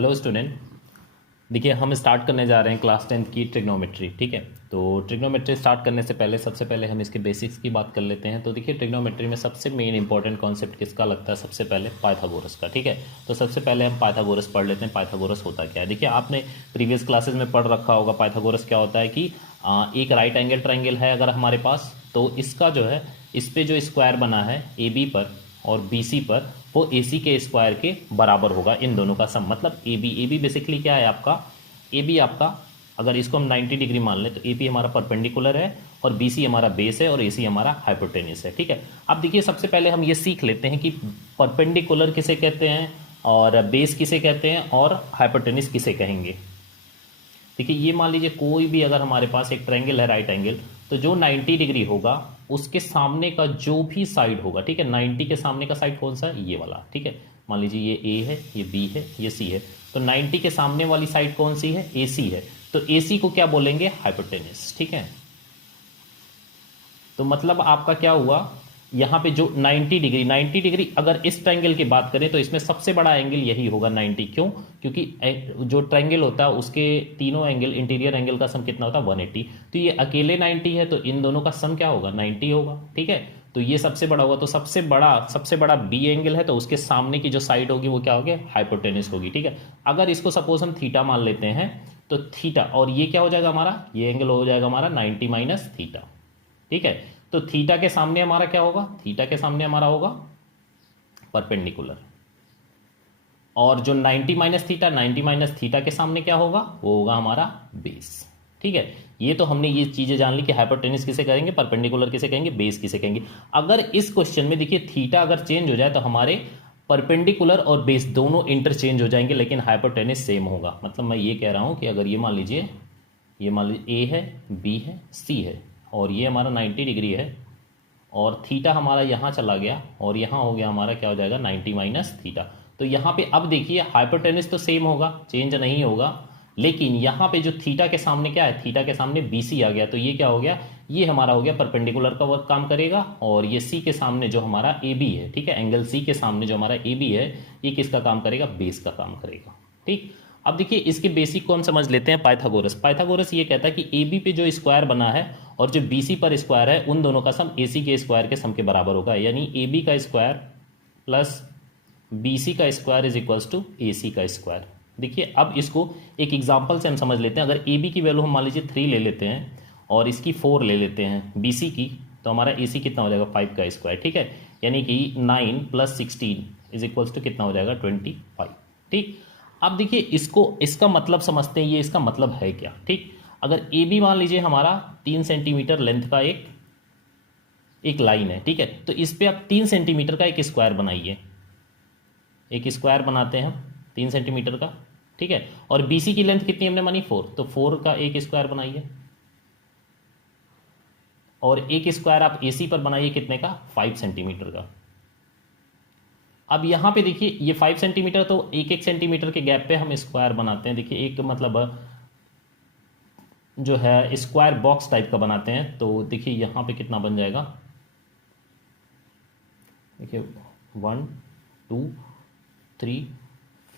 Hello student. देखिए हम start करने जा रहे हैं क्लास 10th की ट्रिग्नोमेट्री। ठीक है, तो ट्रिग्नोमेट्री स्टार्ट करने से पहले सबसे पहले हम इसके बेसिक्स की बात कर लेते हैं। तो देखिए ट्रिग्नोमेट्री में सबसे मेन इंपॉर्टेंट कॉन्सेप्ट किसका लगता है? सबसे पहले पाइथागोरस का। ठीक है, तो सबसे पहले हम पाइथागोरस पढ़ लेते हैं। पाइथागोरस होता क्या है? देखिए आपने प्रीवियस क्लासेज में पढ़ रखा होगा। पाइथागोरस क्या होता है कि एक राइट एंगल ट्राइंगल है अगर हमारे पास, तो इसका जो है इस पर जो स्क्वायर बना है ए बी पर और बी सी पर, वो ए सी के स्क्वायर के बराबर होगा। इन दोनों का सम मतलब ए बी बेसिकली क्या है आपका? ए बी आपका, अगर इसको हम 90 डिग्री मान लें तो ए बी हमारा परपेंडिकुलर है और बी सी हमारा बेस है और ए सी हमारा हाइपोटेन्यूस है। ठीक है, अब देखिए सबसे पहले हम ये सीख लेते हैं कि परपेंडिकुलर किसे कहते हैं और बेस किसे कहते हैं और हाइपोटेन्यूस किसे कहेंगे। देखिए ये मान लीजिए कोई भी अगर हमारे पास एक ट्रायंगल है राइट एंगल, तो जो 90 डिग्री होगा उसके सामने का जो भी साइड होगा, ठीक है, 90 के सामने का साइड कौन सा है? ये वाला। ठीक है, मान लीजिए ये ए है, ये बी है, ये सी है, तो 90 के सामने वाली साइड कौन सी है? ए सी है। तो ए सी को क्या बोलेंगे? हाइपोटेन्यूस। ठीक है, तो मतलब आपका क्या हुआ, यहाँ पे जो 90 डिग्री अगर इस ट्रायंगल की बात करें तो इसमें सबसे बड़ा एंगल यही होगा 90। क्यों? क्योंकि जो ट्रायंगल होता है उसके तीनों एंगल, इंटीरियर एंगल का सम कितना होता है? 180। तो ये अकेले 90 है, तो इन दोनों का सम क्या होगा? 90 होगा। ठीक है, तो ये सबसे बड़ा होगा। तो सबसे बड़ा बी एंगल है, तो उसके सामने की जो साइड होगी वो क्या होगी? हाइपोटेन्यूस होगी। ठीक है, अगर इसको सपोज हम थीटा मान लेते हैं तो थीटा, और ये क्या हो जाएगा हमारा? ये एंगल हो जाएगा हमारा 90 माइनस थीटा। ठीक है, तो थीटा के सामने हमारा क्या होगा? थीटा के सामने हमारा होगा परपेंडिकुलर। और जो 90 माइनस थीटा, 90 माइनस थीटा के सामने क्या होगा? वो होगा हमारा बेस। ठीक है, ये तो हमने ये चीजें जान ली कि हाइपोटेन्यूस किसे कहेंगे, परपेंडिकुलर किसे कहेंगे, बेस किसे कहेंगे। अगर इस क्वेश्चन में देखिए थीटा अगर चेंज हो जाए तो हमारे परपेंडिकुलर और बेस दोनों इंटरचेंज हो जाएंगे, लेकिन हाइपोटेन्यूस सेम होगा। मतलब मैं ये कह रहा हूं कि अगर ये मान लीजिए ए है, बी है, सी है और ये हमारा 90 डिग्री है और थीटा हमारा यहाँ चला गया और यहाँ हो गया हमारा क्या हो जाएगा? 90 माइनस थीटा। तो यहाँ पे अब देखिए हाइपोटेन्यूस तो सेम होगा, चेंज नहीं होगा, लेकिन यहाँ पे जो थीटा के सामने क्या है? थीटा के सामने बी सी आ गया, तो ये क्या हो गया? ये हमारा हो गया परपेंडिकुलर का वर्क काम करेगा। और ये सी के सामने जो हमारा ए बी है, ठीक है, एंगल सी के सामने जो हमारा ए बी है, ये किसका काम करेगा? बेस का काम करेगा। ठीक, अब देखिए इसके बेसिक को हम समझ लेते हैं। पाइथागोरस ये कहता है कि ए बी पे जो स्क्वायर बना है और जो बी सी पर स्क्वायर है, उन दोनों का सम ए सी के स्क्वायर के सम के बराबर होगा। यानी ए बी का स्क्वायर प्लस बी सी का square is equals to A सी का स्क्वायर। देखिए अब इसको एक एग्जाम्पल से हम समझ लेते हैं। अगर ए बी की वैल्यू हम मान लीजिए 3 ले लेते हैं और इसकी 4 ले लेते हैं बी सी की, तो हमारा ए सी कितना हो जाएगा? 5 का स्क्वायर। ठीक है, यानी कि 9 प्लस 16 इज इक्वल्स टू कितना हो जाएगा? 25। ठीक, अब देखिए इसका मतलब समझते हैं, ये इसका मतलब है क्या। ठीक, अगर ए बी मान लीजिए हमारा 3 सेंटीमीटर लेंथ का एक लाइन है, ठीक है, तो इस पे आप 3 सेंटीमीटर का एक स्क्वायर बनाइए। एक स्क्वायर बनाते हैं हम 3 सेंटीमीटर का, ठीक है, और बीसी की लेंथ कितनी हमने मानी? 4, तो 4 का एक स्क्वायर बनाइए। और एक स्क्वायर आप एसी पर बनाइए कितने का? 5 सेंटीमीटर का। अब यहां पे देखिए ये 5 सेंटीमीटर, तो एक सेंटीमीटर के गैप पे हम स्क्वायर बनाते हैं। देखिए एक मतलब जो है स्क्वायर बॉक्स टाइप का बनाते हैं। तो देखिए यहां पे कितना बन जाएगा? देखिए 1 2 3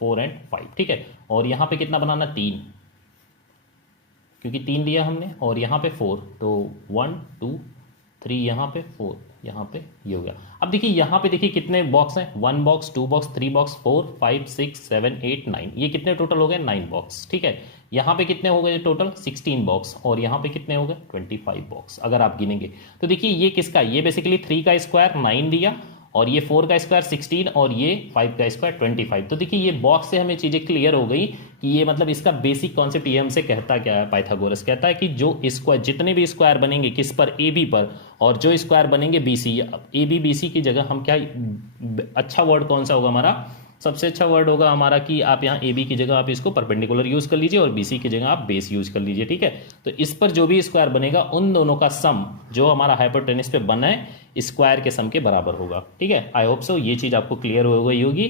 4 एंड 5। ठीक है, और यहां पे कितना बनाना? 3, क्योंकि 3 लिया हमने, और यहाँ पे 4, तो 1 2 3, यहाँ पे 4, यहाँ पे ये हो गया। अब देखिए यहाँ पे देखिए कितने बॉक्स हैं? 1 बॉक्स, 2 बॉक्स, 3 बॉक्स, 4 5 6 7 8 9, ये कितने टोटल हो गए? 9 बॉक्स। ठीक है, यहाँ पे कितने हो गए टोटल? 16 बॉक्स, और यहाँ पे कितने हो गए? 25 बॉक्स अगर आप गिनेंगे। तो देखिए ये किसका? ये बेसिकली 3 का स्क्वायर 9 दिया, और ये 4 का स्क्वायर 16, और ये 5 का स्क्वायर 25। तो देखिए ये बॉक्स से हमें चीजें क्लियर हो गई कि ये मतलब इसका बेसिक कॉन्सेप्ट ये हमसे कहता क्या है? पाइथागोरस कहता है कि जो स्क्वायर, जितने भी स्क्वायर बनेंगे किस पर? ए बी पर, और जो स्क्वायर बनेंगे B C, A B B C की जगह हम क्या, अच्छा वर्ड कौन सा होगा हमारा? सबसे अच्छा वर्ड होगा हमारा कि आप यहाँ ए बी की जगह आप इसको परपेंडिकुलर यूज कर लीजिए और बी सी की जगह आप बेस यूज कर लीजिए। ठीक है, तो इस पर जो भी स्क्वायर बनेगा उन दोनों का सम जो हमारा हाइपोटेन्यूस पे बना है स्क्वायर के सम के बराबर होगा। ठीक है, आई होप सो ये चीज आपको क्लियर हो गई होगी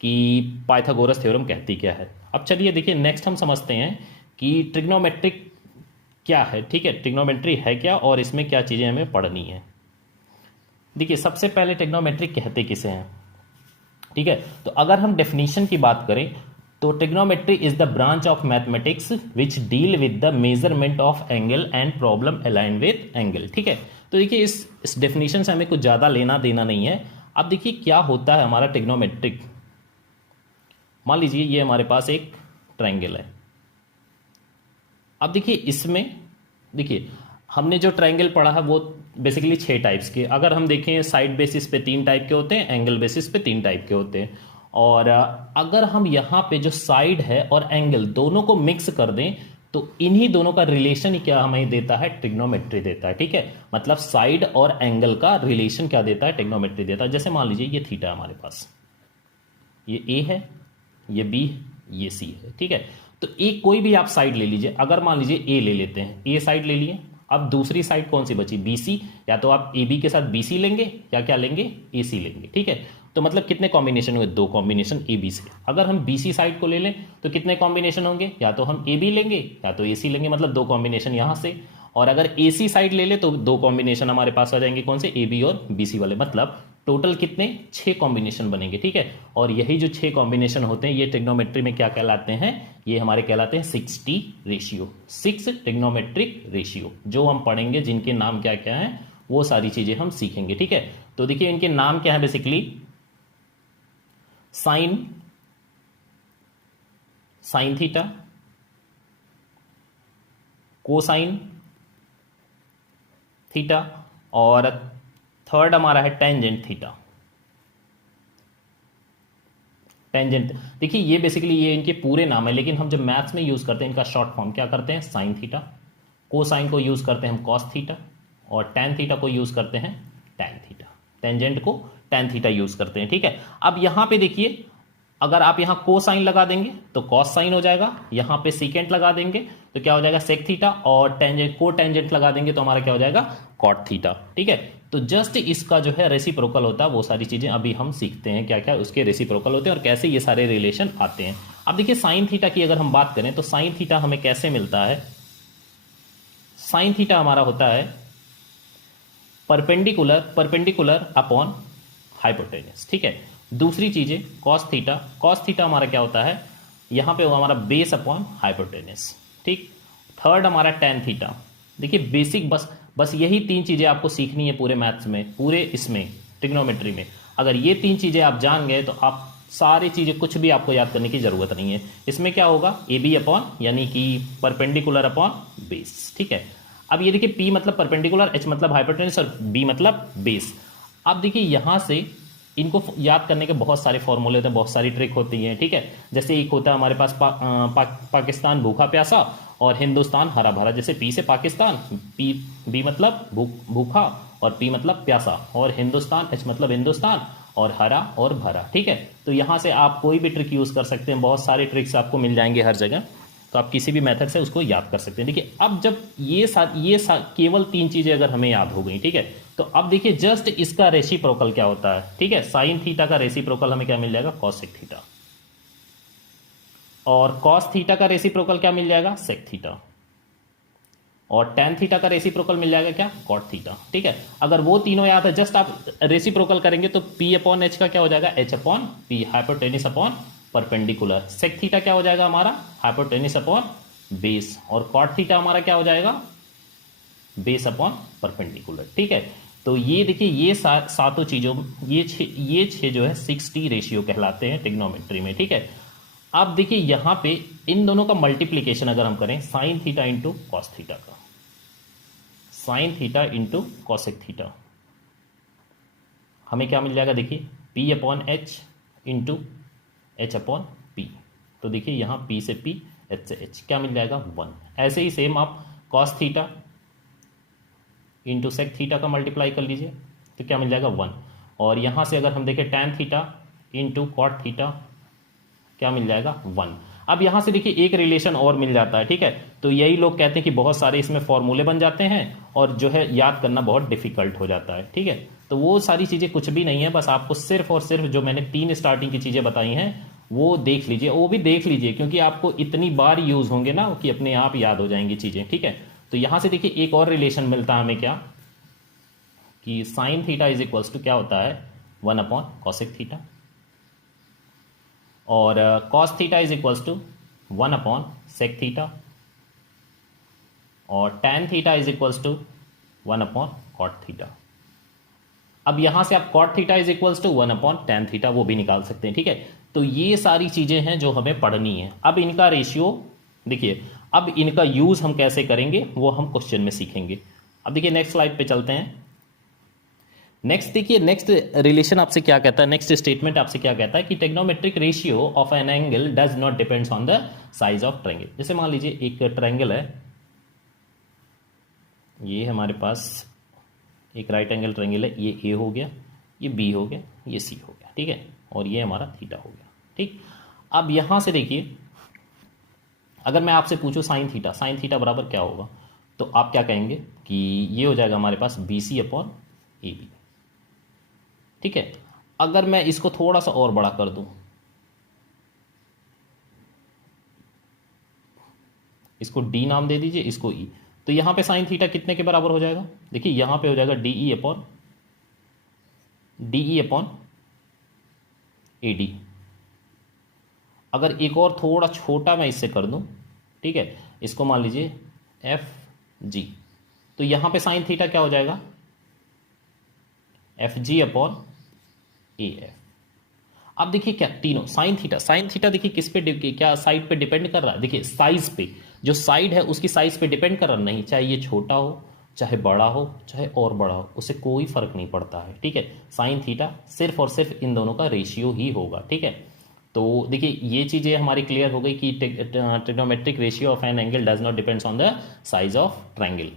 कि पाइथागोरस थ्योरम कहती क्या है। अब चलिए देखिए नेक्स्ट हम समझते हैं कि ट्रिग्नोमेट्रिक क्या है। ठीक है, ट्रिग्नोमेट्री है क्या और इसमें क्या चीजें हमें पढ़नी है। देखिए सबसे पहले ट्रिग्नोमेट्री कहते किसे हैं? ठीक है, तो अगर हम डेफिनेशन की बात करें तो trigonometry is the branch of mathematics which deal with the measurement of angle and problem align with angle. ठीक है, तो देखिए इस डेफिनेशन से हमें कुछ ज्यादा लेना देना नहीं है। अब देखिए क्या होता है हमारा ट्रिग्नोमेट्रिक। मान लीजिए ये हमारे पास एक ट्रायंगल है। अब देखिए इसमें देखिए हमने जो ट्रायंगल पढ़ा है वो बेसिकली 6 टाइप्स के, अगर हम देखें साइड बेसिस पे 3 टाइप के होते हैं, एंगल बेसिस पे 3 टाइप के होते हैं। और अगर हम यहाँ पे जो साइड है और एंगल दोनों को मिक्स कर दें तो इन्हीं दोनों का रिलेशन ही क्या हमें देता है, ट्रिग्नोमेट्री देता है। ठीक है, मतलब साइड और एंगल का रिलेशन क्या देता है, ट्रिग्नोमेट्री देता है। जैसे मान लीजिए ये थीटा हमारे पास, ये ए है, ये बी है, ये सी है। ठीक है, तो एक कोई भी आप साइड ले लीजिए, अगर मान लीजिए ए ले लेते हैं, ए साइड ले लिए। अब दूसरी साइड कौन सी बची, बीसी। या तो आप ए बी के साथ बीसी लेंगे या क्या लेंगे, ए सी लेंगे। ठीक है, तो मतलब कितने कॉम्बिनेशन हुए, 2 कॉम्बिनेशन ए बी से। अगर हम बीसी साइड को ले लें तो कितने कॉम्बिनेशन होंगे, या तो हम ए बी लेंगे या तो ए सी लेंगे, मतलब 2 कॉम्बिनेशन यहां से। और अगर ए सी साइड ले ले तो 2 कॉम्बिनेशन हमारे पास आ जाएंगे, कौन से, ए बी और बी सी वाले। मतलब टोटल कितने, 6 कॉम्बिनेशन बनेंगे। ठीक है, और यही जो 6 कॉम्बिनेशन होते हैं ये ट्रिग्नोमेट्री में क्या कहलाते हैं, ये हमारे कहलाते हैं 60 रेशियो, 6 ट्रिग्नोमेट्रिक रेशियो। जो हम पढ़ेंगे जिनके नाम क्या क्या हैं वो सारी चीजें हम सीखेंगे। ठीक है, तो देखिए इनके नाम क्या है, basically sine theta, cosine theta, और थर्ड हमारा है टेंजेंट थीटा। टेंजेंट देखिए ये बेसिकली ये इनके पूरे नाम है, लेकिन हम जब मैथ्स में यूज करते हैं इनका शॉर्ट फॉर्म क्या करते हैं, साइन थीटा। कोसाइन को यूज करते हैं हम कॉस थीटा, और टेन थीटा को यूज करते हैं टेन थीटा। टेंजेंट को टेन थीटा यूज करते हैं। ठीक है, अब यहां पे देखिए अगर आप यहां कोसाइन लगा देंगे तो कॉस साइन हो जाएगा, यहां पे सीकेंट लगा देंगे तो क्या हो जाएगा, सेक थीटा, और टेंजेंट को टेंजेंट लगा देंगे तो हमारा क्या हो जाएगा, कॉट थीटा। ठीक है, तो जस्ट इसका जो है रेसिप्रोकल होता है, वो सारी चीजें अभी हम सीखते हैं क्या क्या उसके रेसिप्रोकल होते हैं और कैसे ये सारे रिलेशन आते हैं। अब देखिए साइन थीटा की अगर हम बात करें तो साइन थीटा हमें कैसे मिलता है, साइन थीटा हमारा होता है परपेंडिकुलर अपॉन हाइपोटेनस। ठीक है, दूसरी चीजें कॉस थीटा हमारा क्या होता है, यहां पे वो हमारा बेस अपॉन हाइपोटेनस। ठीक, थर्ड हमारा टेन थीटा। देखिए बेसिक बस यही 3 चीजें आपको सीखनी है पूरे मैथ्स में, पूरे इसमें ट्रिग्नोमेट्री में। अगर ये 3 चीजें आप जान गए तो आप सारी चीजें कुछ भी आपको याद करने की जरूरत नहीं है। इसमें क्या होगा, ए बी अपॉन यानी कि परपेंडिकुलर अपॉन बेस। ठीक है, अब ये देखिए P मतलब परपेंडिकुलर, H मतलब हाइपोटेनस और B मतलब बेस। अब देखिए यहां से इनको याद करने के बहुत सारे फॉर्मूले होते हैं, बहुत सारी ट्रिक होती है। ठीक है, जैसे एक होता है हमारे पास पाकिस्तान भूखा प्यासा और हिंदुस्तान हरा भरा। जैसे P से पाकिस्तान, B मतलब भूखा और P मतलब प्यासा, और हिंदुस्तान H मतलब हिंदुस्तान और हरा और भरा। ठीक है, तो यहां से आप कोई भी ट्रिक यूज कर सकते हैं, बहुत सारे ट्रिक्स आपको मिल जाएंगे हर जगह, तो आप किसी भी मेथड से उसको याद कर सकते हैं। देखिए अब जब ये केवल 3 चीजें अगर हमें याद हो गई, ठीक है, तो अब देखिए जस्ट इसका रेसिप्रोकल क्या होता है। ठीक है, साइन थीटा का रेसिप्रोकल हमें क्या मिल जाएगा, कॉसेक थीटा, और कॉस थीटा का रेसिप्रोकल क्या मिल जाएगा, सेक थीटा, और टेन थीटा का रेसिप्रोकल मिल जाएगा क्या, कॉट थीटा। ठीक है, अगर वो तीनों याद है जस्ट आप रेसिप्रोकल करेंगे तो P अपॉन H का क्या हो जाएगा, H upon P, hypotenuse upon perpendicular. Sec theta क्या हो जाएगा हमारा, हाइपोटेनिस अपॉन बेस, और कॉट थीटा हमारा क्या हो जाएगा, बेस अपॉन परपेंडिकुलर। ठीक है, तो ये देखिए ये सातों चीजों ये छह जो है 60 रेशियो कहलाते हैं ट्रिग्नोमेट्री में। ठीक है, अब देखिए यहां पे इन दोनों का मल्टीप्लीकेशन अगर हम करें, sine theta into cos theta का, sine theta into cosec theta, हमें क्या मिल जाएगा, देखिए P upon H into H upon P। तो देखिए यहां P से P, H से H क्या मिल जाएगा, 1। ऐसे ही सेम आप cos theta into sec theta का मल्टीप्लाई कर लीजिए तो क्या मिल जाएगा, 1। और यहां से अगर हम देखें tan theta into cot theta क्या मिल जाएगा, 1। अब यहां से देखिए एक रिलेशन और मिल जाता है। ठीक है, तो यही लोग कहते हैं कि बहुत सारे इसमें फॉर्मूले बन जाते हैं और जो है याद करना बहुत डिफिकल्ट हो जाता है। ठीक है, तो वो सारी चीजें कुछ भी नहीं है, बस आपको सिर्फ और सिर्फ जो मैंने 3 स्टार्टिंग की चीजें बताई हैं वो देख लीजिए, वो भी देख लीजिए क्योंकि आपको इतनी बार यूज होंगे ना कि अपने आप याद हो जाएंगी चीजें। ठीक है, तो यहां से देखिए एक और रिलेशन मिलता है हमें क्या, कि sine theta is equals to क्या होता है, 1 अपॉन कॉसेक थीटा। और cos theta is equals to 1 upon sec theta, और tan theta is equals to 1 upon cot theta. अब यहां से आप cot theta is equals to 1 upon tan theta वो भी निकाल सकते हैं, ठीक है। तो ये सारी चीजें हैं जो हमें पढ़नी है। अब इनका रेशियो देखिए, अब इनका यूज हम कैसे करेंगे वो हम क्वेश्चन में सीखेंगे। अब देखिए नेक्स्ट स्लाइड पे चलते हैं। नेक्स्ट देखिए, नेक्स्ट रिलेशन आपसे क्या कहता है, नेक्स्ट स्टेटमेंट आपसे क्या कहता है कि trigonometric ratio of an angle does not depends on the size of triangle. जैसे मान लीजिए एक ट्रायंगल है, ये हमारे पास एक राइट एंगल ट्रायंगल है, ये ए हो गया, ये बी हो गया, ये सी हो गया, ठीक है, और ये हमारा थीटा हो गया, ठीक। अब यहां से देखिए, अगर मैं आपसे पूछूं साइन थीटा बराबर क्या होगा, तो आप क्या कहेंगे कि ये हो जाएगा हमारे पास B C upon A B, ठीक है। अगर मैं इसको थोड़ा सा और बड़ा कर दूं, इसको डी नाम दे दीजिए, इसको ई, तो यहां पे साइन थीटा कितने के बराबर हो जाएगा, देखिए यहां पे हो जाएगा डीई अपॉन ए डी। अगर एक और थोड़ा छोटा मैं इससे कर दूं, ठीक है, इसको मान लीजिए एफ जी, तो यहां पे साइन थीटा क्या हो जाएगा, F G upon A F. अब देखिए क्या तीनों साइन थीटा देखिए किस पे क्या साइड पे डिपेंड कर रहा है, देखिए साइज पे, जो साइड है उसकी साइज पे डिपेंड कर रहा नहीं, चाहे ये छोटा हो, चाहे बड़ा हो, चाहे और बड़ा हो, उससे कोई फर्क नहीं पड़ता है, ठीक है। साइन थीटा सिर्फ और सिर्फ इन दोनों का रेशियो ही होगा, ठीक है। तो देखिए ये चीजें हमारी क्लियर हो गई कि trigonometric ratio of an angle does not depends on the size of triangle.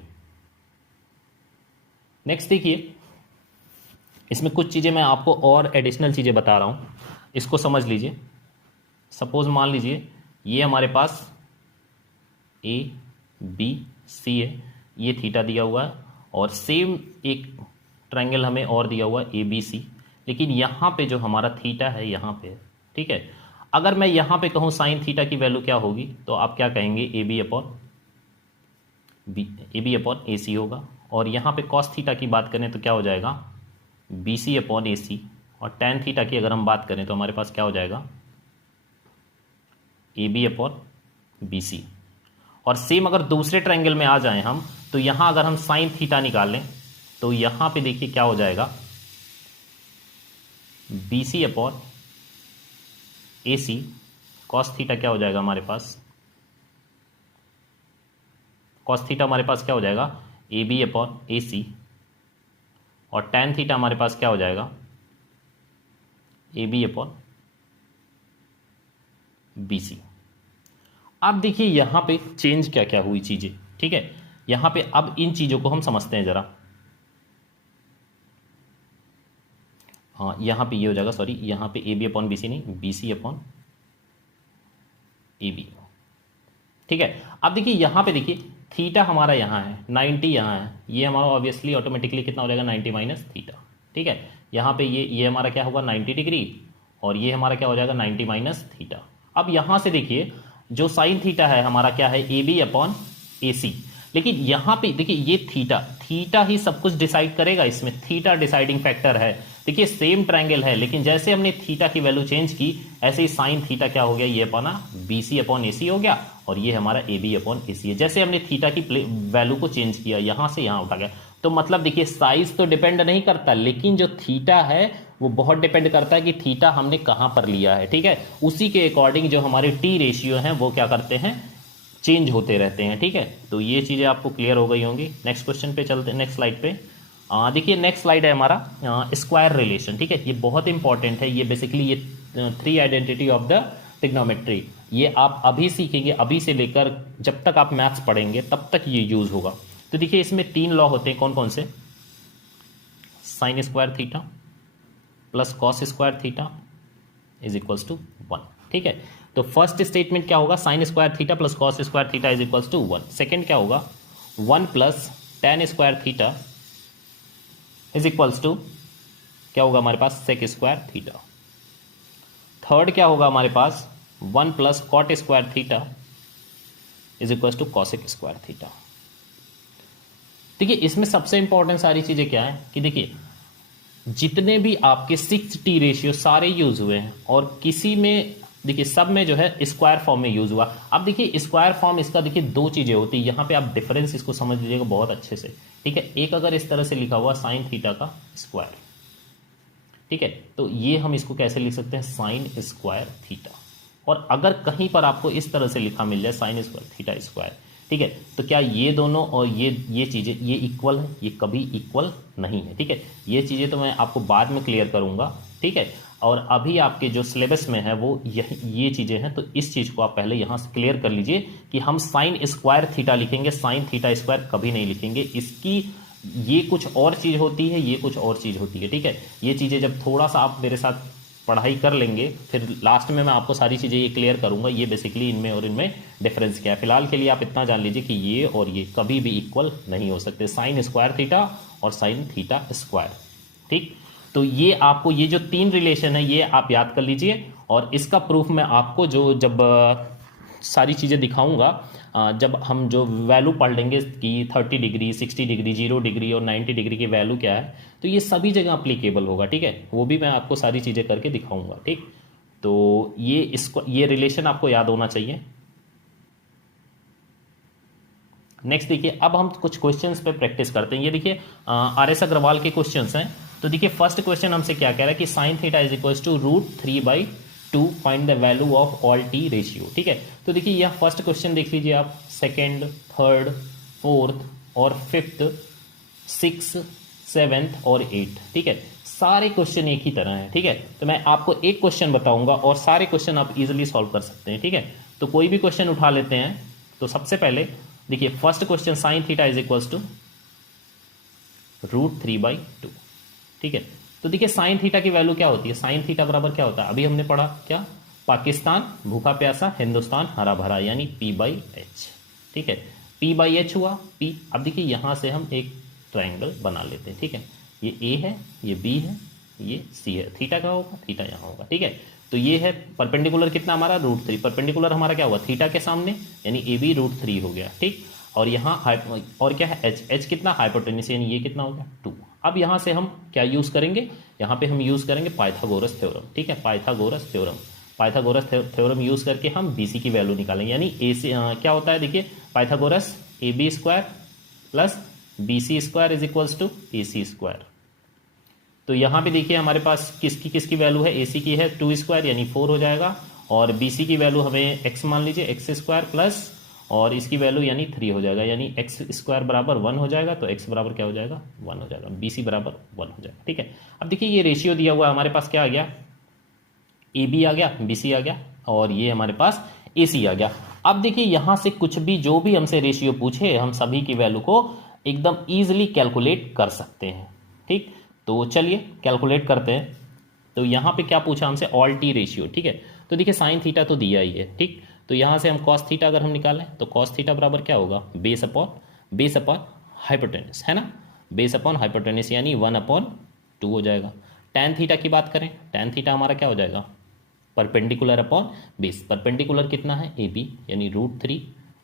Next देखिए, इसमें कुछ चीजें मैं आपको और एडिशनल चीजें बता रहा हूं, इसको समझ लीजिए। सपोज मान लीजिए ये हमारे पास ए बी सी है, ये थीटा दिया हुआ है, और सेम एक ट्रायंगल हमें और दिया हुआ है ए बी सी, लेकिन यहाँ पे जो हमारा थीटा है यहाँ पे, ठीक है। अगर मैं यहाँ पे कहूँ साइन थीटा की वैल्यू क्या होगी, तो आप क्या कहेंगे, ए बी अपॉन ए सी होगा, और यहाँ पे कॉस थीटा की बात करें तो क्या हो जाएगा, बी सी अपॉन ए सी, और tan थीटा की अगर हम बात करें तो हमारे पास क्या हो जाएगा, A B upon B C. और सेम अगर दूसरे ट्रायंगल में आ जाएं हम, तो यहां अगर हम साइन थीटा निकालें तो यहां पे देखिए क्या हो जाएगा, बी सी अपॉन ए सी, कॉस थीटा क्या हो जाएगा हमारे पास, कॉस थीटा हमारे पास क्या हो जाएगा, ए बी अपॉन ए सी, और tan थीटा हमारे पास क्या हो जाएगा, A B upon B C. अब देखिए यहां पे चेंज क्या क्या हुई चीजें, ठीक है। यहां पे अब इन चीजों को हम समझते हैं जरा। हाँ, यहां पे ये हो जाएगा, सॉरी, यहां पे A B upon B C नहीं, B C upon A B, ठीक है। अब देखिए यहां पे देखिए थीटा हमारा यहां है, 90 यहां है, ये हमारा ऑब्वियसली ऑटोमेटिकली कितना हो जाएगा, 90 माइनस थीटा, ठीक है। यहां पे ये हमारा क्या होगा, 90 डिग्री, और ये हमारा क्या हो जाएगा, 90 माइनस थीटा। अब यहां से देखिए जो साइन थीटा है हमारा क्या है, ए बी अपॉन ए सी, लेकिन यहां पे देखिए ये थीटा ही सब कुछ डिसाइड करेगा, इसमें थीटा डिसाइडिंग फैक्टर है। देखिए सेम ट्रायंगल है, लेकिन जैसे हमने थीटा की वैल्यू चेंज की, ऐसे ही साइन थीटा क्या हो गया, ये अपना बी सी अपॉन ए सी हो गया, और ये हमारा ए बी अपॉन ए सी है। जैसे हमने थीटा की वैल्यू को चेंज किया, यहां से यहां उठा गया, तो मतलब देखिए साइज तो डिपेंड नहीं करता, लेकिन जो थीटा है वो बहुत डिपेंड करता है कि थीटा हमने कहां पर लिया है, ठीक है। उसी के अकॉर्डिंग जो हमारे टी रेशियो हैं वो क्या करते हैं, चेंज होते रहते हैं, ठीक है। तो ये चीजें आपको क्लियर हो गई होंगी। नेक्स्ट क्वेश्चन पे चलते हैं, नेक्स्ट स्लाइड पे। देखिए नेक्स्ट स्लाइड है हमारा स्क्वायर रिलेशन, ठीक है। ये बहुत इंपॉर्टेंट है, ये बेसिकली ये 3 आइडेंटिटी ऑफ द ट्रिग्नोमेट्री, ये आप अभी सीखेंगे, अभी से लेकर जब तक आप मैथ्स पढ़ेंगे तब तक ये यूज होगा। तो देखिए इसमें 3 लॉ होते हैं, कौन कौन से, sine square theta plus cos square theta is equals to 1, ठीक है। तो फर्स्ट स्टेटमेंट क्या होगा, sine square theta plus cos square theta is equals to 1। Second क्या होगा, 1 plus tan square theta is equals to क्या होगा हमारे पास, सेक स्क्वायर थीटा। थर्ड क्या होगा हमारे पास, 1 plus cot square theta is equals to cosec square theta. देखिए इसमें सबसे इंपॉर्टेंट सारी चीजें क्या है कि देखिए जितने भी आपके 6 टी रेशियो सारे यूज हुए हैं, और किसी में देखिए सब में जो है स्क्वायर फॉर्म में यूज हुआ। अब देखिए स्क्वायर फॉर्म इसका देखिए दो चीजें होती है, यहाँ पे आप डिफरेंस इसको समझ लीजिएगा बहुत अच्छे से, ठीक है। एक अगर इस तरह से लिखा हुआ साइन थीटा का स्क्वायर, ठीक है, तो ये हम इसको कैसे लिख सकते हैं, साइन स्क्वायर थीटा। और अगर कहीं पर आपको इस तरह से लिखा मिल जाए साइन स्क्वायर थीटा स्क्वायर, ठीक है, तो क्या ये दोनों और ये चीजें ये इक्वल है? ये कभी इक्वल नहीं है, ठीक है। ये चीजें तो मैं आपको बाद में क्लियर करूंगा, ठीक है। और अभी आपके जो सिलेबस में है वो ये चीजें हैं, तो इस चीज को आप पहले यहां से क्लियर कर लीजिए कि हम साइन स्क्वायर थीटा लिखेंगे, साइन थीटा स्क्वायर कभी नहीं लिखेंगे। इसकी ये कुछ और चीज होती है, ये कुछ और चीज होती है, ठीक है। ये चीजें जब थोड़ा सा आप मेरे साथ पढ़ाई कर लेंगे, फिर लास्ट में मैं आपको सारी चीजें ये क्लियर करूंगा, ये बेसिकली इनमें और इनमें डिफरेंस क्या है। फिलहाल के लिए आप इतना जान लीजिए कि ये और ये कभी भी इक्वल नहीं हो सकते, साइन स्क्वायर थीटा और साइन थीटा स्क्वायर, ठीक। तो ये आपको ये जो तीन रिलेशन है ये आप याद कर लीजिए, और इसका प्रूफ मैं आपको जब सारी चीज़ें दिखाऊंगा, जब हम जो वैल्यू पढ़ लेंगे कि 30 डिग्री, 60 डिग्री, 0 डिग्री और 90 डिग्री की वैल्यू क्या है, तो ये सभी जगह अप्लीकेबल होगा, ठीक है। वो भी मैं आपको सारी चीज़ें करके दिखाऊंगा, ठीक। तो ये रिलेशन आपको याद होना चाहिए। नेक्स्ट देखिए, अब हम कुछ क्वेश्चंस पे प्रैक्टिस करते हैं। ये देखिए RS अग्रवाल के क्वेश्चंस हैं। तो देखिए फर्स्ट क्वेश्चन हमसे क्या कह रहा है कि sine theta is equal to √3/2 find the value of all T ratio, ठीक है। तो देखिए यह फर्स्ट क्वेश्चन देख लीजिए आप, सेकेंड, थर्ड, फोर्थ और फिफ्थ, 6, 7 और 8, ठीक है। सारे क्वेश्चन एक ही तरह हैं, ठीक है। तो मैं आपको एक क्वेश्चन बताऊंगा और सारे क्वेश्चन आप इजिली सॉल्व कर सकते हैं, ठीक है। तो कोई भी क्वेश्चन उठा लेते हैं। तो सबसे पहले देखिए first question, sine theta is equal to √3/2, ठीक है। तो देखिए साइन थीटा की वैल्यू क्या होती है, साइन थीटा बराबर क्या होता है, अभी हमने पढ़ा क्या, पाकिस्तान भूखा प्यासा, हिंदुस्तान हरा भरा, यानी P/H, ठीक है। P/H हुआ P। अब देखिए यहां से हम एक ट्राइंगल बना लेते हैं, ठीक है। ये A है, ये B है, ये C है। थीटा क्या होगा, थीटा यहां होगा, ठीक है। तो ये है परपेंडिकुलर कितना हमारा, √3। परपेंडिकुलर हमारा क्या हुआ, थीटा के सामने, यानी AB √3 हो गया, ठीक। और यहाँ और क्या है, H कितना, हाइपोटेन्यूस, यानी ये कितना हो गया 2। अब यहाँ से हम क्या यूज करेंगे, यहाँ पे हम यूज करेंगे पाइथागोरस थ्योरम, ठीक है। पाइथागोरस थ्योरम यूज करके हम BC की वैल्यू निकालेंगे, यानी AC क्या होता है, देखिए Pythagoras AB² plus BC² is equals to AC²। तो यहाँ पे देखिए हमारे पास किसकी वैल्यू है, AC की है 2² यानी 4 हो जाएगा, और BC की वैल्यू हमें x मान लीजिए, x² प्लस और इसकी वैल्यू यानी 3 हो जाएगा, यानी x² बराबर 1 हो जाएगा, तो x बराबर क्या हो जाएगा, 1 हो जाएगा, BC बराबर 1 हो जाएगा, ठीक है। अब देखिए ये रेशियो दिया हुआ है हमारे पास, क्या आ गया, AB आ गया, BC आ गया, और ये हमारे पास AC आ गया। अब देखिए यहां से कुछ भी जो भी हमसे रेशियो पूछे, हम सभी की वैल्यू को एकदम ईजिली कैलकुलेट कर सकते हैं, ठीक। तो चलिए कैलकुलेट करते हैं। तो यहाँ पे क्या पूछा हमसे, ऑल टी रेशियो, ठीक है। तो देखिए साइन थीटा तो दिया ही है, ठीक। तो यहाँ से हम कॉस थीटा अगर हम निकालें, तो कॉस थीटा बराबर क्या होगा, बेस अपॉन हाइपोटेन्यूस, है ना, बेस अपॉन हाइपोटेन्यूस, यानी 1/2 हो जाएगा। टैन थीटा की बात करें, टैन थीटा हमारा क्या हो जाएगा, परपेंडिकुलर अपॉन बेस। परपेंडिकुलर कितना है, AB, यानी √3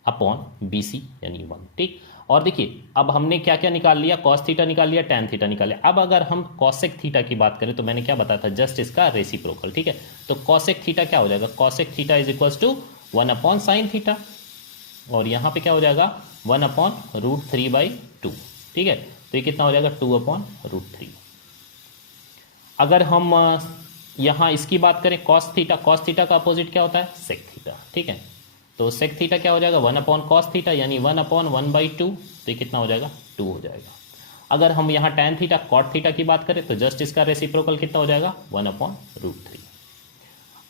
अपॉन BC यानी 1, ठीक। और देखिए अब हमने क्या क्या निकाल लिया, कॉस थीटा निकाल लिया, टैन थीटा निकाल लिया। अब अगर हम कॉसेक थीटा की बात करें, तो मैंने क्या बताया था, जस्ट इसका रेसिप्रोकल, ठीक है। तो कॉसेक थीटा क्या हो जाएगा, cosec theta is equals to 1/sin theta, और यहाँ पे क्या हो जाएगा 1/√3/2, ठीक है। तो ये कितना हो जाएगा 2/√3। अगर हम यहाँ इसकी बात करें कॉस थीटा का अपोजिट क्या होता है, सेक थीटा, ठीक है। तो सेक थीटा क्या हो जाएगा, 1/cos थीटा, यानी 1/1/2, तो ये कितना हो जाएगा 2 हो जाएगा। अगर हम यहाँ टैन थीटा कॉट थीटा की बात करें, तो जस्ट इसका रेसिप्रोकल कितना हो जाएगा 1/√3।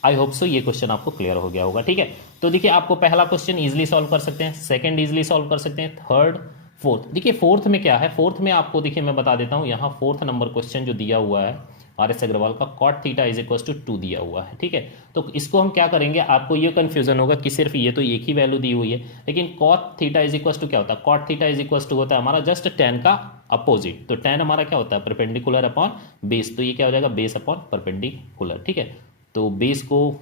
आई होप सो ये क्वेश्चन आपको क्लियर हो गया होगा, ठीक है। तो देखिए आपको पहला क्वेश्चन इजिली सॉल्व कर सकते हैं, सेकंड इजिली सॉल्व कर सकते हैं, थर्ड, फोर्थ। देखिए फोर्थ में क्या है, फोर्थ में आपको देखिए मैं बता देता हूँ, यहाँ फोर्थ नंबर क्वेश्चन जो दिया हुआ है RS अग्रवाल का, cot theta is equal to 2 दिया हुआ है, ठीक है। तो इसको हम क्या करेंगे, आपको ये कंफ्यूजन होगा कि सिर्फ ये तो एक ही वैल्यू दी हुई है, लेकिन cot theta is equal to क्या होता है, cot theta is equal to होता है हमारा जस्ट टैन का अपोजिट। तो टैन हमारा क्या होता है, परपेंडिकुलर अपॉन बेस, तो ये क्या हो जाएगा, बेस अपॉन परपेंडिकुलर, ठीक है। तो बेस को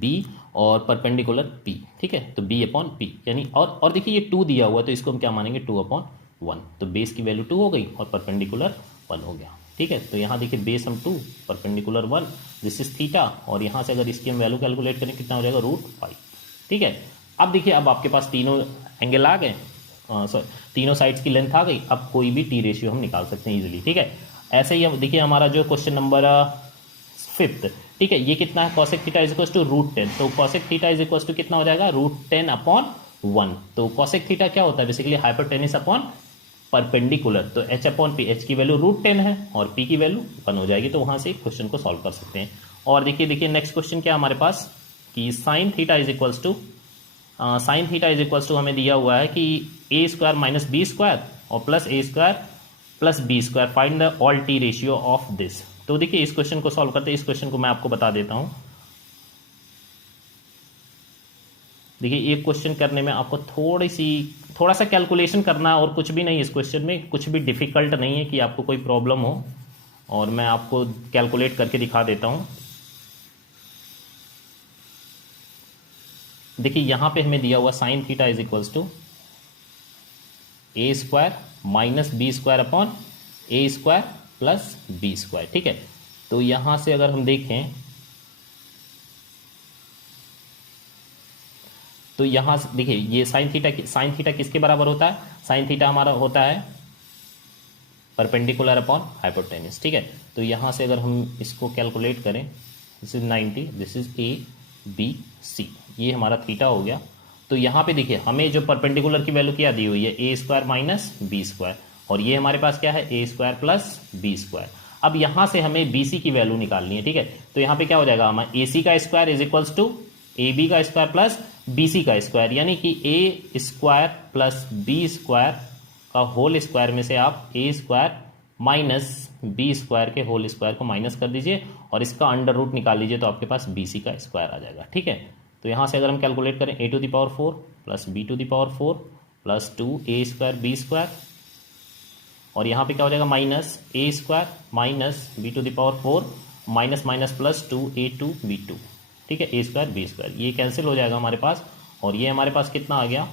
B और परपेंडिकुलर P, ठीक है। तो B/P, यानी और देखिए ये 2 दिया हुआ है, तो इसको हम क्या मानेंगे 2/1। तो बेस की वैल्यू 2 हो गई और परपेंडिकुलर 1 हो गया। ठीक है। तो यहाँ देखिए बेस हम 2 परपेंडिकुलर 1 दिस इज थीटा, और यहाँ से अगर इसकी हम वैल्यू कैलकुलेट करें कितना हो जाएगा √5, ठीक है। अब देखिए अब आपके पास तीनों एंगल आ गए, सॉरी तीनों साइड्स की लेंथ आ गई। अब कोई भी टी रेशियो हम निकाल सकते हैं इजीली, ठीक है। ऐसे ही देखिए हमारा जो क्वेश्चन नंबर 5, ठीक है, ये कितना है, cosec theta is equal to √10, तो cosec theta is equal to कितना हो जाएगा √10/1। तो cosec थीटा क्या होता है बेसिकली हाइपोटेन्यूस अपॉन परपेंडिकुलर, तो h/p, h की वैल्यू √10 है और p की वैल्यू 1 हो जाएगी। तो वहां से क्वेश्चन को सॉल्व कर सकते हैं। और देखिए नेक्स्ट क्वेश्चन क्या हमारे पास कि sine theta is equals to हमें दिया हुआ है कि a² - b² और plus a² plus b², find the all T ratio of this. तो देखिए इस क्वेश्चन को सॉल्व करते हैं। इस क्वेश्चन को मैं आपको बता देता हूं। देखिए ये क्वेश्चन करने में आपको थोड़ा सा कैलकुलेशन करना और कुछ भी नहीं। इस क्वेश्चन में कुछ भी डिफिकल्ट नहीं है कि आपको कोई प्रॉब्लम हो, और मैं आपको कैलकुलेट करके दिखा देता हूं। देखिए यहां पे हमें दिया हुआ sine theta is equals to a² - b² / a² plus b², ठीक है। तो यहां से अगर हम देखें तो यहां से देखिए ये साइन थीटा किसके बराबर होता है, साइन थीटा हमारा होता है परपेंडिकुलर अपॉन हाइपोटेन्यूस, ठीक है। तो यहां से अगर हम इसको कैलकुलेट करें, this is 90, this is a b c, ये हमारा थीटा हो गया। तो यहाँ पे देखिए हमें जो परपेंडिकुलर की वैल्यू क्या दी हुई है, a² - b², और ये हमारे पास क्या है a² प्लस b²। अब यहाँ से हमें bc की वैल्यू निकालनी है, ठीक है। तो यहाँ पे क्या हो जाएगा हमारा ac का square is equals to ab का स्क्वायर प्लस bc का स्क्वायर, यानी कि a² प्लस b² का होल स्क्वायर में से आप a² माइनस b² के होल स्क्वायर को माइनस कर दीजिए और इसका अंडर रूट निकाल लीजिए, तो आपके पास bc का स्क्वायर आ जाएगा, ठीक है। तो यहाँ से अगर हम कैलकुलेट करें a⁴ plus b⁴ plus 2a² b², और यहाँ पे क्या हो जाएगा minus a² minus b⁴ minus minus plus 2a2 b2, ठीक है, a² b², ये कैंसिल हो जाएगा हमारे पास, और ये हमारे पास कितना आ गया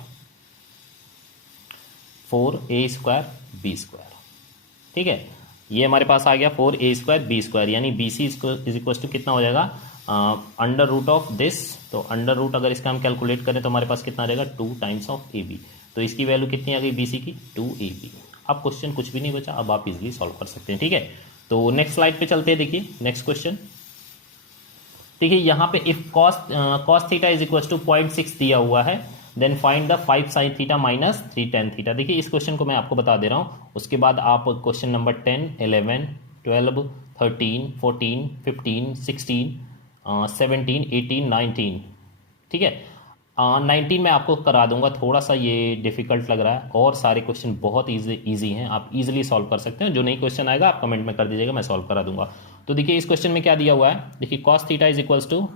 4a² b², ठीक है। ये हमारे पास आ गया 4a² b², यानी bc इज इक्वल टू कितना हो जाएगा अंडर रूट ऑफ दिस। तो अंडर रूट अगर इसका हम कैलकुलेट करें तो हमारे पास कितना रहेगा 2 टाइम्स ऑफ ab। तो इसकी वैल्यू कितनी आ गई bc की 2ab। अब क्वेश्चन कुछ भी नहीं बचा, अब आप इजीली सॉल्व कर सकते हैं, ठीक है। तो नेक्स्ट स्लाइड पे चलते हैं। देखिए नेक्स्ट क्वेश्चन, देखिए यहाँ पे if cos theta is equal to 0.6 दिया हुआ है, then find the 5 sin theta minus 3 tan theta. देखिए इस क्वेश्चन को मैं आपको बता दे रहा हूँ, उसके बाद आप क्वेश्चन नंबर 10, 11, 12, 13, 14, 15, 16, 17, 18, 19, ठीक है। 19 में आपको करा दूंगा, थोड़ा सा ये डिफिकल्ट लग रहा है, और सारे क्वेश्चन बहुत इजी हैं, आप इजीली सॉल्व कर सकते हैं। जो नई क्वेश्चन आएगा आप कमेंट में कर दीजिएगा, मैं सॉल्व करा दूंगा। तो देखिए इस क्वेश्चन में क्या दिया हुआ है, देखिए cos theta is equals to